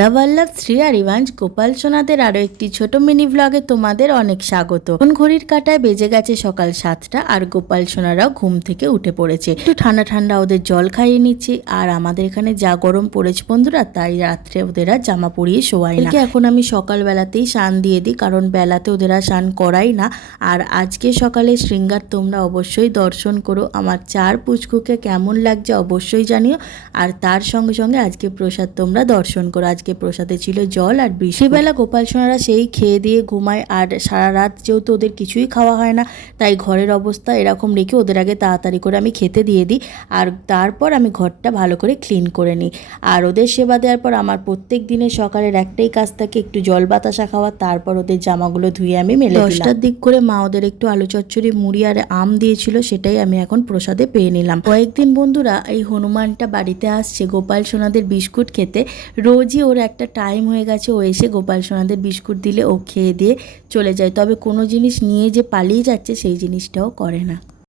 দাবাল্লাভ শ্রী আরিভাঞ্জ গোপাল সোনাদের আরো একটি ছোট মিনি ভ্লগে তোমাদের অনেক স্বাগত। ঘড়ির কাঁটায় বেজে গেছে সকাল 7টা আর গোপাল সোনারাও ঘুম থেকে উঠে পড়েছে। একটু ঠান্ডা ঠান্ডা ওদের জল খাইয়ে নিচ্ছি। আর আমাদের এখানে যা গরম পড়েছে বন্ধুরা, তাই রাত্রে ওদের আর জামা পরিয়ে শোয়াই না। এখন আমি সকালবেলাতেই স্নান দিয়ে দিই, কারণ বেলাতে ওদের আর স্নান করাই না। আর আজকে সকালে শৃঙ্গার তোমরা অবশ্যই দর্শন করো। আমার চার পুচকুকে কেমন লাগছে অবশ্যই জানিও। আর তার সঙ্গে সঙ্গে আজকে প্রসাদ তোমরা দর্শন করো। আজকে প্রসাদে ছিল জল আর বিকেলবেলা গোপাল সোনারা সেই খেয়ে দিয়ে ঘুমায়। আর সারা রাত যেহেতু ওদের কিছুই খাওয়া হয় না, তাই ঘরের অবস্থা এরকম রেখে ওদের আগে তাড়াতাড়ি করে আমি খেতে দিয়ে দিই। আর তারপর আমি ঘরটা ভালো করে ক্লিন করে নিই। আর ওদের সেবা দেওয়ার পর আমার প্রত্যেক দিনের সকালের একটাই কাজ থাকে, একটু জল বাতাসা খাওয়া। তারপর ওদের জামাগুলো ধুয়ে আমি মেলে দিলাম। 10টার দিক করে মা ওদের একটু আলু চচ্চড়ি, মুড়ি আর আম দিয়েছিল, সেটাই আমি এখন প্রসাদে পেয়ে নিলাম। কয়েকদিন বন্ধুরা এই হনুমানটা বাড়িতে আসছে গোপাল সোনাদের বিস্কুট খেতে। রোজই ওর একটা টাইম হয়ে গেছে, ও এসে গোপাল সোনাদের বিস্কুট দিলে ও খেয়ে দিয়ে চলে যায়। তবে কোনো জিনিস নিয়ে যে পালিয়ে যাচ্ছে সেই জিনিসটাও করে না।